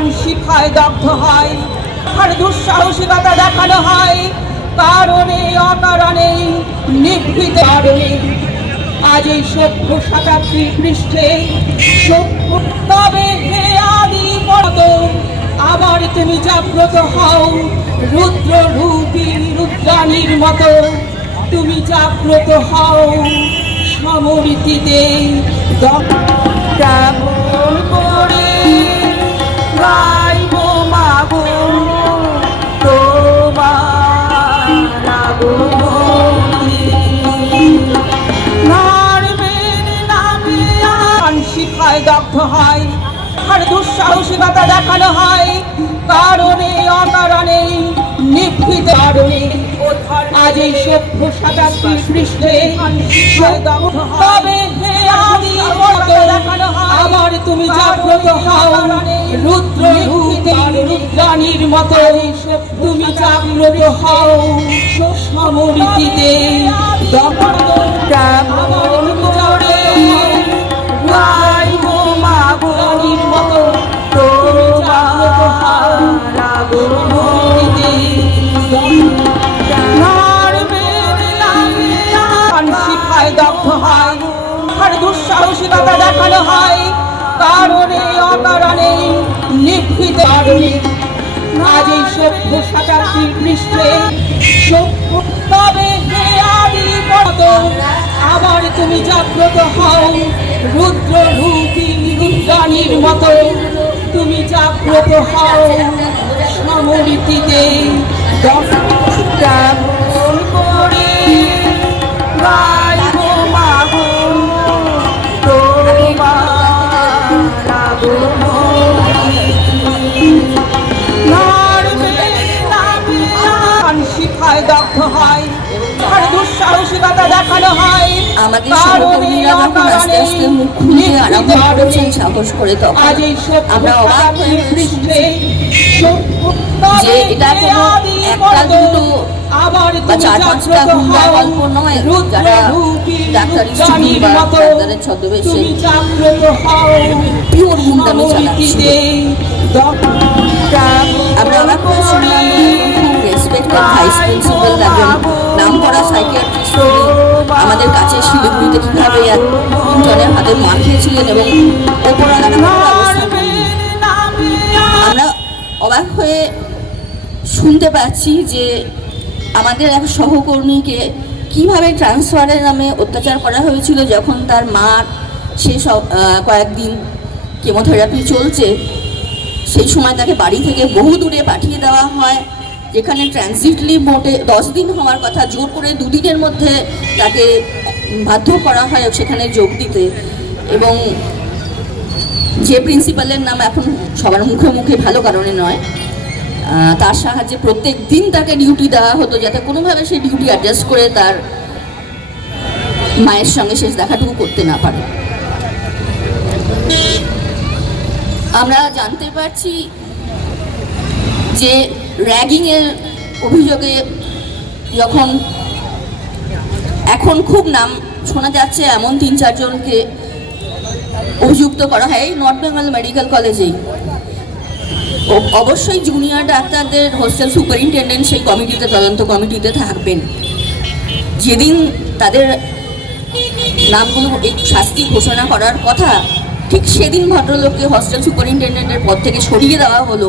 প্রাণ শিখায় দগ্ধ হয়। আর দুঃসাহসিকতা দেখানো হয়। কারণে, অকারণে, নিভৃত কারণে। আজ এই সভ্য শতাব্দীর পৃষ্ঠে তবে হে আদি পদ আবার তুমি জাগ্রত হও। রুদ্র রূপী রুদ্রাণীর মতো তুমি জাগ্রত হও। সমরীতিতে কেমন শিখায় দগ্ধ হয়। আর দুঃসাহসিকতা দেখানো হয়। কারণে, অকারণে, নিভৃত কারণে আজ এই সভ্য শতাব্দীর পৃষ্ঠে তবে পদ তুমি জাগ্রত হও। রুদ্র রুদ্রাণীর মতো তুমি জাগ্রত হও। সমরীতিতে আর দুঃসাহসিকতা দেখানো হয়। কারণে, অকারণে, নিভৃত আজ এই সভ্য শতাব্দীর পৃষ্ঠে সভ্য তবে আবার তুমি জাগ্রত হও। রুদ্র রূপী রুদ্রাণীর মতো তুমি জাগ্রত হও। সমরীতিতে কেমন সাহস করে তখন আমরা যে এটা কোনো একটা দুটো চার পাঁচটা গুন্ডা গল্প নয় যারা ডাক্তারি স্টুডেন্ট বা ডাক্তারের ছদ্মবেশে পিওর গুন্ডামি চালাচ্ছে কীভাবে এক তিনজনের হাতে মার এবং আমরা অবাক হয়ে শুনতে পাচ্ছি যে আমাদের এক সহকর্মীকে কীভাবে ট্রান্সফারের নামে অত্যাচার করা হয়েছিল যখন তার মার সে সব কয়েকদিন কেমোথেরাপি চলছে, সেই সময় তাকে বাড়ি থেকে বহু দূরে পাঠিয়ে দেওয়া হয়, যেখানে ট্রানজিটলি মোটে দশ দিন হওয়ার কথা, জোর করে দুদিনের মধ্যে তাকে বাধ্য করা হয় সেখানে যোগ দিতে। এবং যে প্রিন্সিপালের নাম এখন সবার মুখে মুখে ভালো কারণে নয় তার সাহায্যে প্রত্যেক দিন তাকে ডিউটি দেওয়া হতো যাতে কোনোভাবে সে ডিউটি অ্যাডজাস্ট করে তার মায়ের সঙ্গে শেষ দেখাটুকু করতে না পারে। আমরা জানতে পারছি যে র্যাগিংয়ের অভিযোগে যখন এখন খুব নাম শোনা যাচ্ছে এমন তিন চারজনকে অভিযুক্ত করা হয় নর্থ বেঙ্গল মেডিকেল কলেজেই অবশ্যই জুনিয়র ডাক্তারদের হোস্টেল সুপারিনটেন্ডেন্ট সেই কমিটিতে, তদন্ত কমিটিতে থাকবেন। যেদিন তাদের নামগুলো এই শাস্তি ঘোষণা করার কথা, ঠিক সেদিন ভদ্রলোককে হস্টেল সুপারিনটেন্ডেন্টের পদ থেকে সরিয়ে দেওয়া হলো।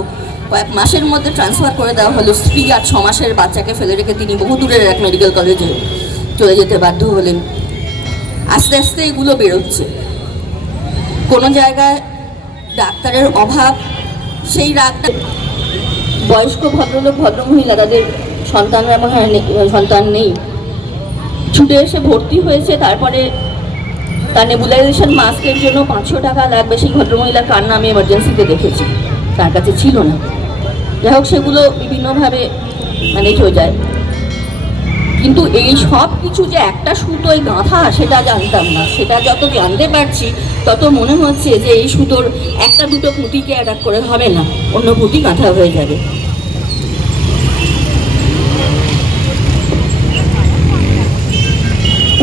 কয়েক মাসের মধ্যে ট্রান্সফার করে দেওয়া হলো। স্ত্রী আর ছ মাসের বাচ্চাকে ফেলে রেখে তিনি বহু দূরের এক মেডিকেল কলেজে। চলে যেতে বাধ্য হলেন। আস্তে আস্তে এগুলো বেরোচ্ছে। কোনো জায়গায় ডাক্তারের অভাব, সেই রাগটা বয়স্ক ভদ্রলোক ভদ্রমহিলা তাদের সন্তানরা সন্তান নেই। ছুটে এসে ভর্তি হয়েছে, তারপরে তার নেবুলাইজেশন মাস্কের জন্য পাঁচশো টাকা লাগবে, সেই ভদ্রমহিলার কার আমি এমার্জেন্সিতে দেখেছি? তার কাছে ছিল না। যাই হোক, সেগুলো বিভিন্নভাবে ম্যানেজ হয়ে যায়। কিন্তু এই সব কিছু যে একটা সুতোয় গাঁথা, সেটা জানতাম না। সেটা যত জানতে পারছি, তত মনে হচ্ছে যে এই সুতোর একটা দুটো পুঁতিকে অ্যাটাক করে হবে না, অন্য পুঁতি গাঁথা হয়ে যাবে।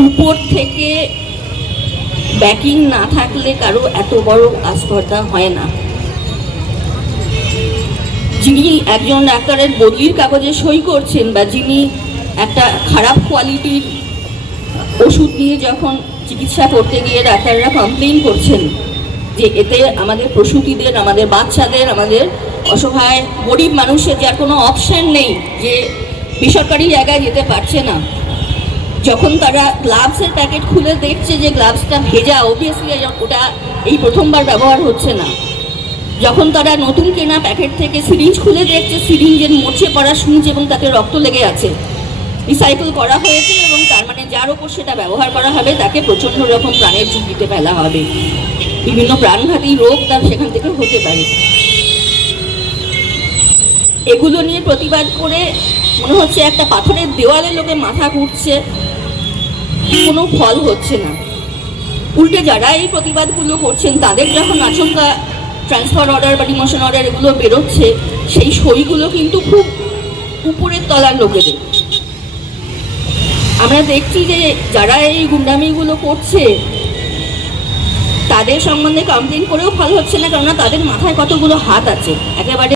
উপর থেকে ব্যাকিং না থাকলে কারও এত বড় আস্পর্ধা হয় না। যিনি একজন ডাক্তারের বদলির কাগজে সই করছেন বা যিনি একটা খারাপ কোয়ালিটির ওষুধ নিয়ে যখন চিকিৎসা করতে গিয়ে ডাক্তাররা কমপ্লেন করছেন যে এতে আমাদের প্রসূতিদের, আমাদের বাচ্চাদের, আমাদের অসহায় গরিব মানুষের যার কোনো অপশান নেই যে বেসরকারি জায়গায় যেতে পারছে না। যখন তারা গ্লাভসের প্যাকেট খুলে দেখছে যে গ্লাভসটা ভেজা অবভিয়াসলি ওটা এই প্রথমবার ব্যবহার হচ্ছে না। যখন তারা নতুন কেনা প্যাকেট থেকে সিরিঞ্জ খুলে দেখছে সিরিঞ্জের মরচে পড়া শুনছে এবং তাতে রক্ত লেগে আছে। রিসাইকেল করা হয়েছে এবং তার মানে যার ওপর সেটা ব্যবহার করা হবে, তাকে প্রচণ্ড রকম প্রাণের ঝুঁকিতে ফেলা হবে। বিভিন্ন প্রাণঘাতী রোগ তার সেখান থেকে হতে পারে। এগুলো নিয়ে প্রতিবাদ করে মনে হচ্ছে একটা পাথরের দেওয়ালে লোকে মাথা ঘুরছে। কোনো ফল হচ্ছে না। উল্টে যারা এই প্রতিবাদগুলো করছেন, তাদের যখন আচমকা ট্রান্সফার অর্ডার বা ডিমোশন অর্ডার এগুলো বেরোচ্ছে, সেই সইগুলো কিন্তু খুব উপরের তলার লোকেদের। আমরা দেখছি যে যারা এই গুন্ডামিগুলো করছে, তাদের সম্বন্ধে কমপ্লেন করেও ভালো হচ্ছে না, কেননা তাদের মাথায় কতগুলো হাত আছে। একেবারে